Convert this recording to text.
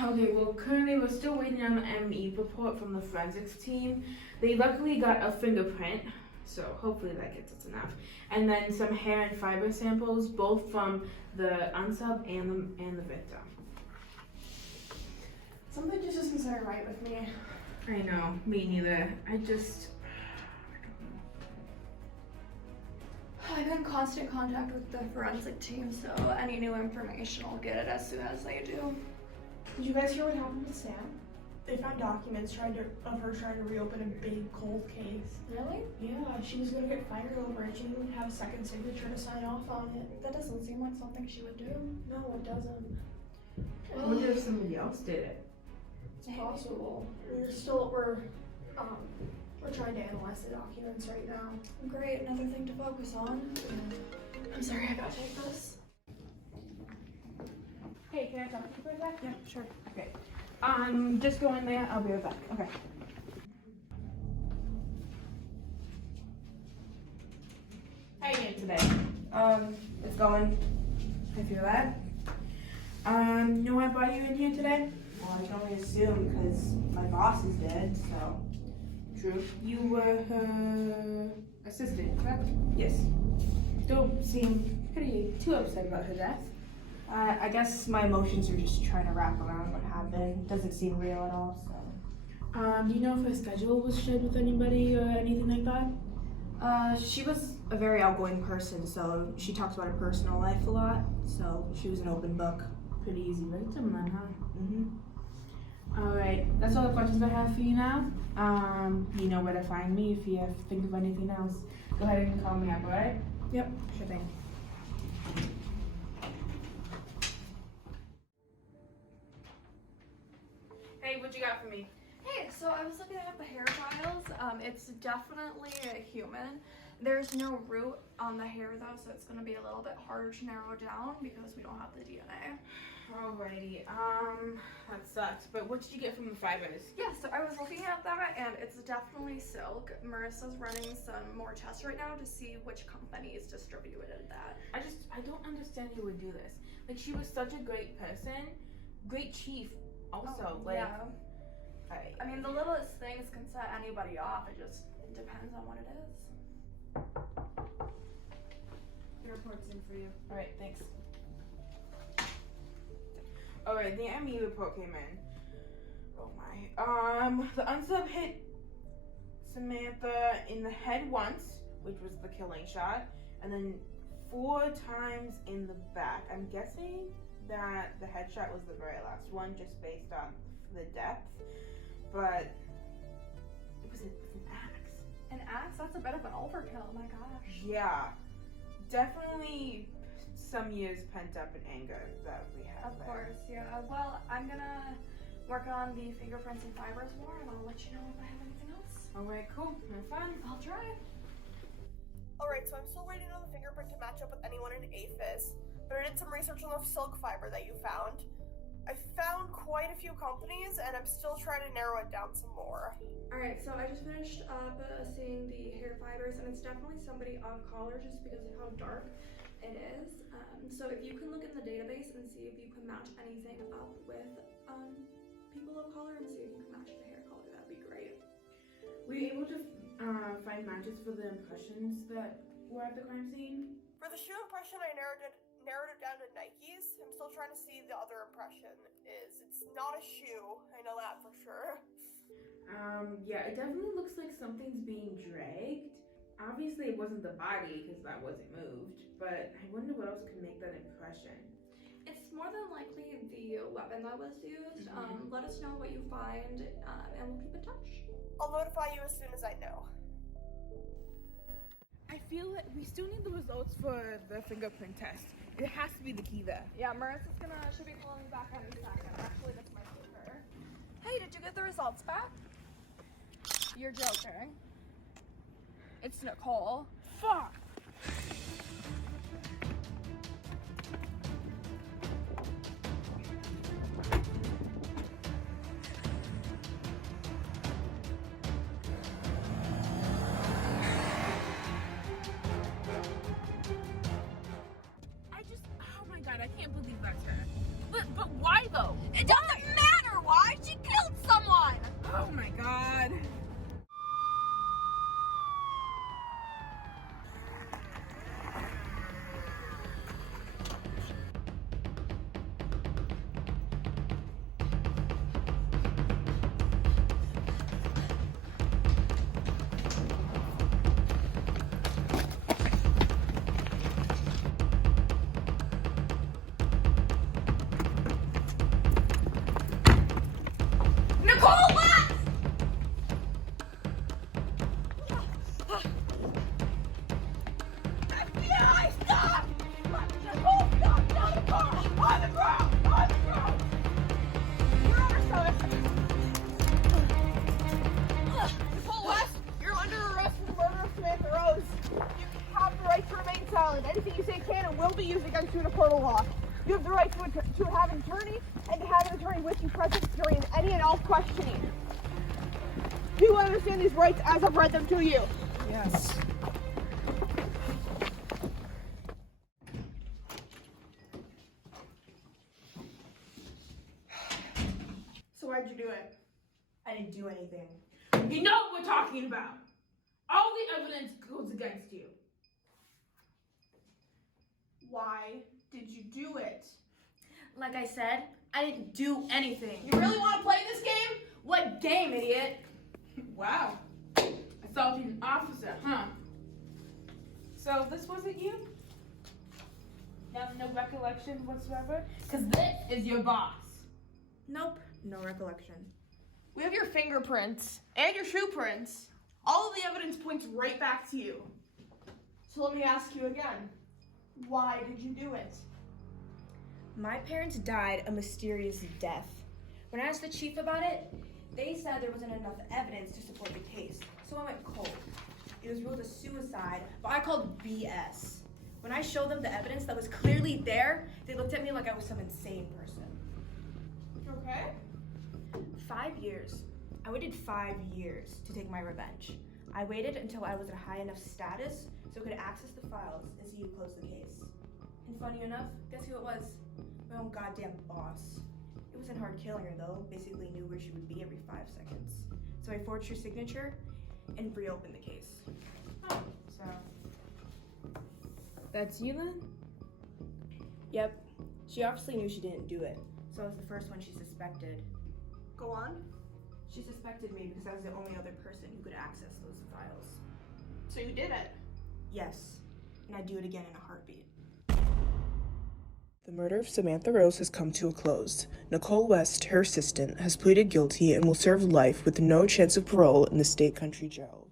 Okay, well, currently we're still waiting on the ME report from the forensics team. They luckily got a fingerprint, so hopefully that gets us enough. And then some hair and fiber samples, both from the unsub and the victim. Something just doesn't sound right with me. I know, me neither. I'm in constant contact with the forensic team, so any new information, I'll get it as soon as they do. Did you guys hear what happened with Sam? They found documents of her trying to reopen a big cold case. Really? Yeah, she was gonna get fired over it. She didn't even have a second signature to sign off on it. That doesn't seem like something she would do. No, it doesn't. I wonder if somebody else did it. It's possible. We're trying to analyze the documents right now. Great, another thing to focus on. I'm sorry, I gotta take this. Hey, can I talk to you for a sec? Yeah, sure. Okay. Just go in there. I'll be right back. Okay. How you doing today? It's going. I feel that. You know why I brought you in here today? Well, I can only assume because my boss is dead, so. True. You were her assistant, correct? Yes. Don't seem pretty too upset about her death. I guess my emotions are just trying to wrap around what happened. Doesn't seem real at all, so. Do you know if her schedule was shared with anybody or anything like that? She was a very outgoing person, so she talks about her personal life a lot, so she was an open book. Pretty easy victim then, huh? Mm-hmm. Alright, that's all the questions I have for you now. You know where to find me if you think of anything else. Go ahead and call me up, alright? Yep, sure thing. Hey, what you got for me? Hey, so I was looking at the hair files. It's definitely a human. There's no root on the hair though, so it's gonna be a little bit harder to narrow down because we don't have the DNA. Alrighty, that sucks. But what did you get from the fibers? Yeah, so I was looking at that and it's definitely silk. Marissa's running some more tests right now to see which companies distributed that. I don't understand who would do this. Like, she was such a great person, great chief also. Yeah. I I mean, the littlest things can set anybody off. It depends on what it is. Your report's in for you. Alright, thanks. Alright, the ME report came in. Oh my. The unsub hit Samantha in the head once, which was the killing shot, and then 4 times in the back. I'm guessing that the headshot was the very last one, just based on the depth, but it was an axe. An axe? That's a bit of an overkill, my gosh. Yeah, definitely some years pent up in anger that we have. Of course, yeah. Well, I'm gonna work on the fingerprints and fibers more, and I'll let you know if I have anything else. Alright, cool. Have fun. I'll try. Alright, so I'm still waiting on the fingerprint to match up with anyone in APHIS, but I did some research on the silk fiber that you found. I found quite a few companies, and I'm still trying to narrow it down some more. Alright, so I just finished up seeing the hair fibers, and it's definitely somebody of color just because of how dark it is. So if you can look in the database and see if you can match anything up with people of color and see if you can match the hair color, that'd be great. Were you able to find matches for the impressions that were at the crime scene? For the shoe impression, I narrowed it down to Nikes. I'm still trying to see the other impression is. It's not a shoe, I know that for sure. Yeah, it definitely looks like something's being dragged. Obviously, it wasn't the body because that wasn't moved, but I wonder what else could make that impression. It's more than likely the weapon that was used. Let us know what you find, and we'll keep in touch. I'll notify you as soon as I know. I feel like we still need the results for the fingerprint test. It has to be the key there. Yeah, Marissa's should be calling me back any second. Actually, this might be her. Hey, did you get the results back? You're joking. It's Nicole. Fuck! Oh my god, I can't believe that's Nicole, what? FBI, stop! Nicole, stop! Down the car! On the ground! On the ground! You're under Nicole West, you're under arrest for the murder of Samantha Rose. You have the right to remain silent. Anything you say can and will be used against you in a court of law. You have the right to have an attorney and to have an attorney with you present during any and all questioning. Do you understand these rights as I've read them to you? Yes. So why'd you do it? I didn't do anything. You know what we're talking about. All the evidence goes against you. Why did you do it? Like I said, I didn't do anything. You really want to play this game? What game, idiot? Wow. I thought you were an officer, huh? So this wasn't you? No recollection whatsoever? Because this is your boss. Nope, no recollection. We have your fingerprints and your shoe prints. All of the evidence points right back to you. So let me ask you again. Why did you do it? My parents died a mysterious death. When I asked the chief about it, they said there wasn't enough evidence to support the case, so I went cold. It was ruled a suicide, but I called BS. When I showed them the evidence that was clearly there, they looked at me like I was some insane person. Okay. 5 years. I waited 5 years to take my revenge. I waited until I was at a high enough status so I could access the files and see who closed the case. And funny enough, guess who it was? My own goddamn boss. It wasn't hard killing her though, basically knew where she would be every 5 seconds. So I forged her signature and reopened the case. Oh, So, that's you then? yep, she obviously knew she didn't do it. So I was the first one she suspected. Go on. She suspected me because I was the only other person who could access those files. So you did it. Yes, and I'd do it again in a heartbeat. The murder of Samantha Rose has come to a close. Nicole West, her assistant, has pleaded guilty and will serve life with no chance of parole in the state country jail.